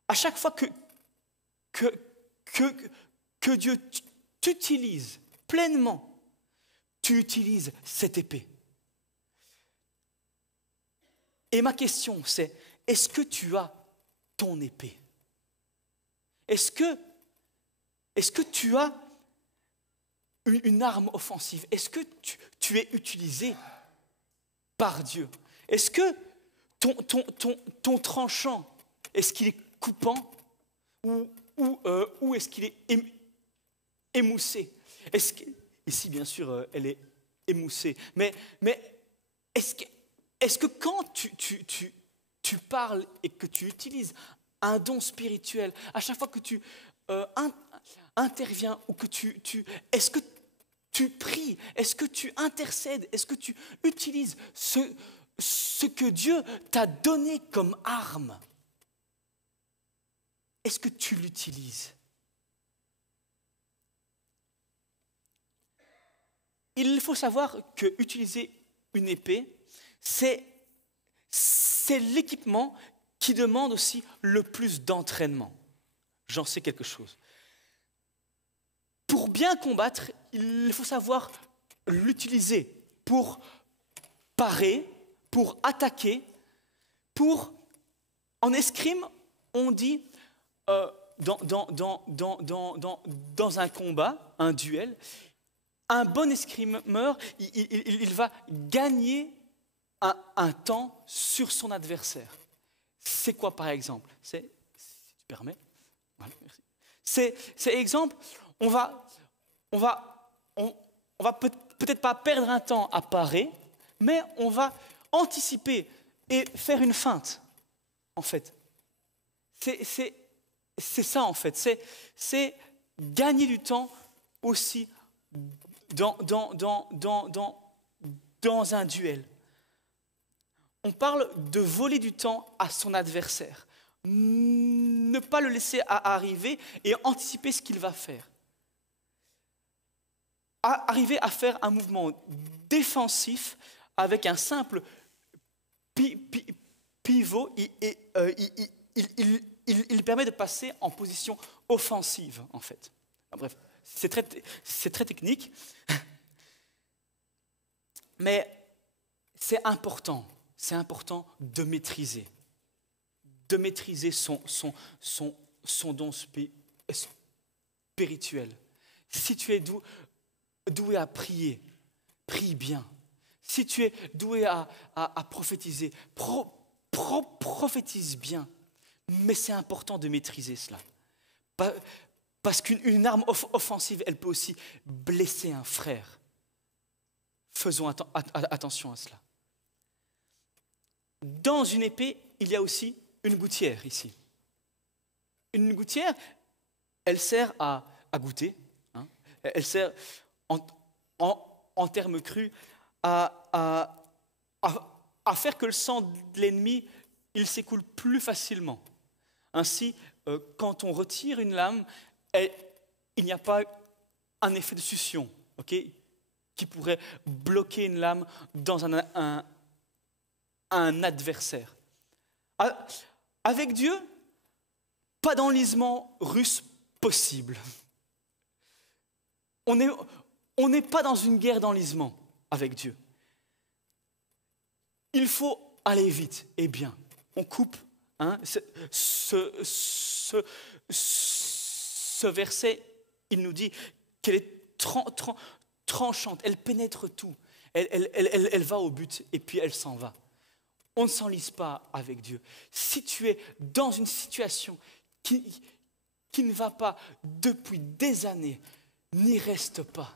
À chaque fois que Dieu t'utilise pleinement, tu utilises cette épée. Et ma question, c'est, est-ce que tu as ton épée? Est-ce que tu as une arme offensive? Est-ce que tu es utilisé par Dieu? Est-ce que ton tranchant, est-ce qu'il est coupant ou est-ce qu'il est émoussé? Ici, bien sûr, elle est émoussée. Mais est-ce que quand tu parles et que tu utilises un don spirituel, à chaque fois que tu interviens ou que est-ce que tu pries, est-ce que tu intercèdes, est-ce que tu utilises ce que Dieu t'a donné comme arme? Est-ce que tu l'utilises? Il faut savoir que utiliser une épée, c'est l'équipement qui demande aussi le plus d'entraînement. J'en sais quelque chose. Pour bien combattre, il faut savoir l'utiliser pour parer, pour attaquer, en escrime, on dit dans un combat, un duel, un bon escrimeur, il va gagner un temps sur son adversaire. C'est quoi par exemple? Si tu permets. Voilà, merci. C'est exemple, on va peut-être pas perdre un temps à parer, mais on va anticiper et faire une feinte, en fait. C'est ça, en fait. C'est gagner du temps aussi dans un duel. On parle de voler du temps à son adversaire. Ne pas le laisser arriver et anticiper ce qu'il va faire. Arriver à faire un mouvement défensif avec un simple pivot, il permet de passer en position offensive, en fait. Bref, c'est très technique, mais c'est important de maîtriser son don spirituel. Si tu es doué à prier, prie bien. Si tu es doué à prophétiser, prophétise bien. Mais c'est important de maîtriser cela. Parce qu'une arme offensive, elle peut aussi blesser un frère. Faisons attention à cela. Dans une épée, il y a aussi une gouttière ici. Une gouttière, elle sert à goûter. Hein. Elle sert, en termes crus, à faire que le sang de l'ennemi, il s'écoule plus facilement. Ainsi, quand on retire une lame, il n'y a pas un effet de succion, okay, qui pourrait bloquer une lame dans un adversaire. Avec Dieu, pas d'enlisement russe possible. On n'est pas dans une guerre d'enlisement avec Dieu. Il faut aller vite et bien. On coupe. Hein, ce verset, il nous dit qu'elle est tranchante, elle pénètre tout. Elle va au but et puis elle s'en va. On ne s'enlise pas avec Dieu. Si tu es dans une situation qui ne va pas depuis des années, n'y reste pas.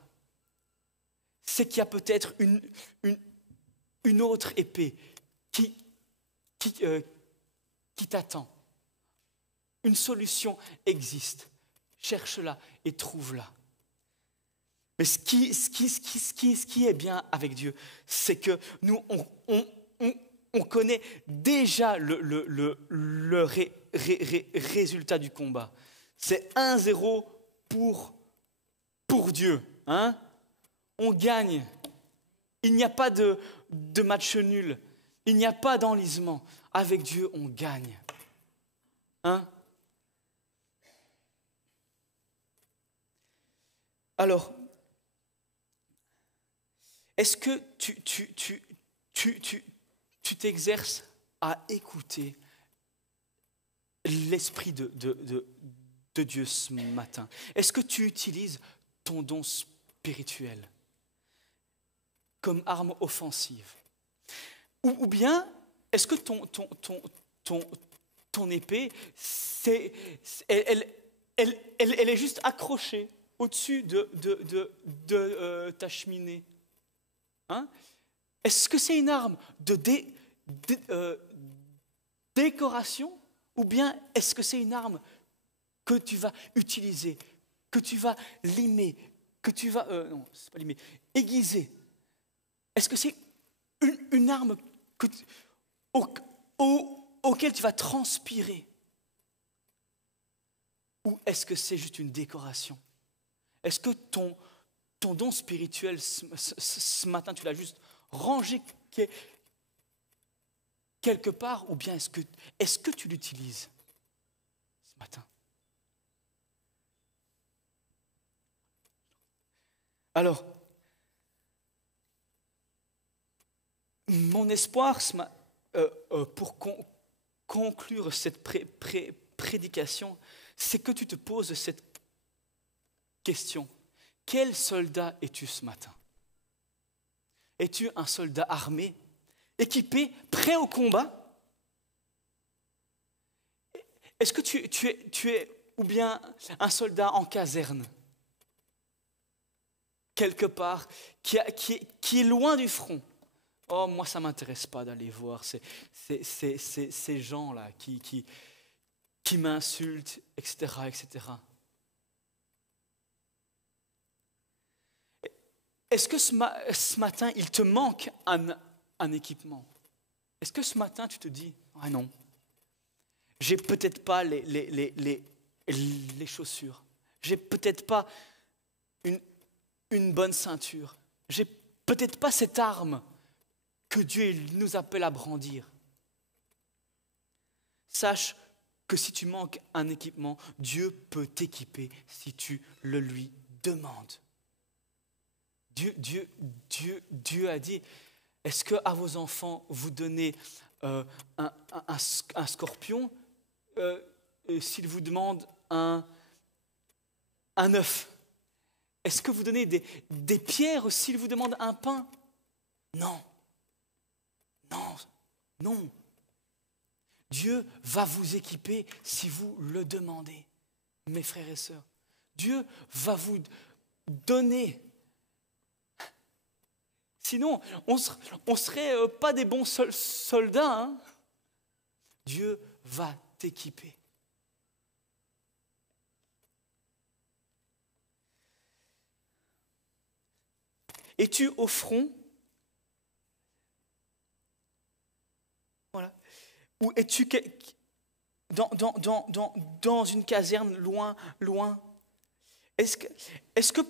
C'est qu'il y a peut-être une autre épée qui t'attend. Une solution existe. Cherche-la et trouve-la. Mais ce qui est bien avec Dieu, c'est que nous, on connaît déjà le résultat du combat. C'est 1-0 pour Dieu. Hein? On gagne. Il n'y a pas de match nul. Il n'y a pas d'enlisement. Avec Dieu, on gagne. Hein? Alors, est-ce que tu t'exerces à écouter l'Esprit de Dieu ce matin? Est-ce que tu utilises ton don spirituel comme arme offensive? Ou bien, est-ce que ton épée, elle est juste accrochée au-dessus de ta cheminée? Hein? Est-ce que c'est une arme de décoration, ou bien est-ce que c'est une arme que tu vas utiliser, que tu vas limer, que tu vas non, c'est pas limer, aiguiser? Est-ce que c'est une arme auquel tu vas transpirer, ou est-ce que c'est juste une décoration? Est-ce que ton don spirituel ce matin, tu l'as juste rangé quelque part, ou bien est-ce que tu l'utilises ce matin? Alors, mon espoir pour conclure cette prédication, c'est que tu te poses cette question. Quel soldat es-tu ce matin? Es-tu un soldat armé, équipé, prêt au combat? Est-ce que tu es ou bien un soldat en caserne? quelque part, qui est loin du front. Oh, moi, ça ne m'intéresse pas d'aller voir ces gens-là qui m'insultent, etc., etc. Est-ce que ce matin, il te manque un équipement? Est-ce que ce matin, tu te dis, ah non, j'ai peut-être pas les chaussures, j'ai peut-être pas une bonne ceinture, j'ai peut-être pas cette arme que Dieu nous appelle à brandir. Sache que si tu manques un équipement, Dieu peut t'équiper si tu le lui demandes. Dieu a dit, est-ce qu'à vos enfants, vous donnez un scorpion s'ils vous demandent un œuf? Est-ce que vous donnez des pierres s'ils vous demandent un pain? Non. Non. Non. Dieu va vous équiper si vous le demandez, mes frères et sœurs. Dieu va vous donner. Sinon, on ne serait pas des bons soldats. Hein? Dieu va t'équiper. Es-tu au front? Voilà. Ou es-tu dans une caserne loin? Est-ce que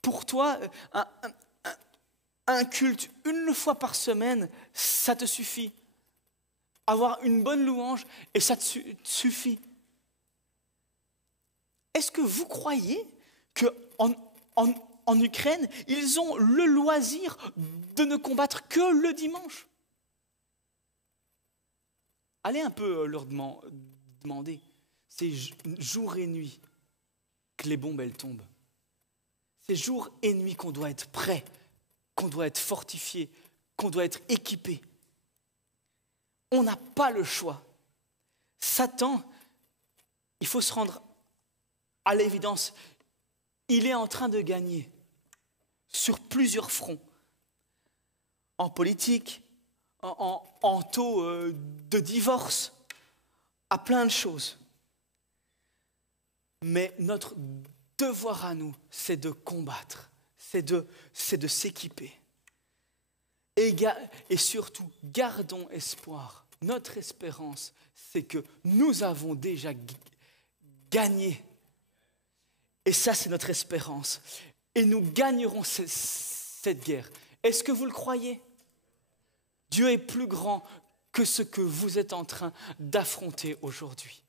pour toi, un culte une fois par semaine, ça te suffit? Avoir une bonne louange et ça te suffit? Est-ce que vous croyez qu'en Ukraine, ils ont le loisir de ne combattre que le dimanche? Allez un peu leur demander. C'est jour et nuit que les bombes elles tombent. C'est jour et nuit qu'on doit être prêt, qu'on doit être fortifié, qu'on doit être équipé. On n'a pas le choix. Satan, il faut se rendre à l'évidence, il est en train de gagner sur plusieurs fronts. En politique, en taux de divorce, à plein de choses. Mais notre devoir à nous, c'est de combattre, c'est de s'équiper. Et surtout, gardons espoir. Notre espérance, c'est que nous avons déjà gagné. Et ça, c'est notre espérance. Et nous gagnerons cette guerre. Est-ce que vous le croyez? Dieu est plus grand que ce que vous êtes en train d'affronter aujourd'hui.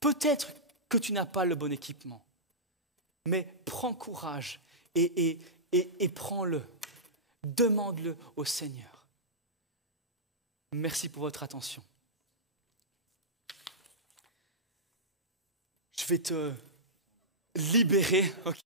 Peut-être que tu n'as pas le bon équipement, mais prends courage et prends-le. Demande-le au Seigneur. Merci pour votre attention. Je vais te libérer. Okay.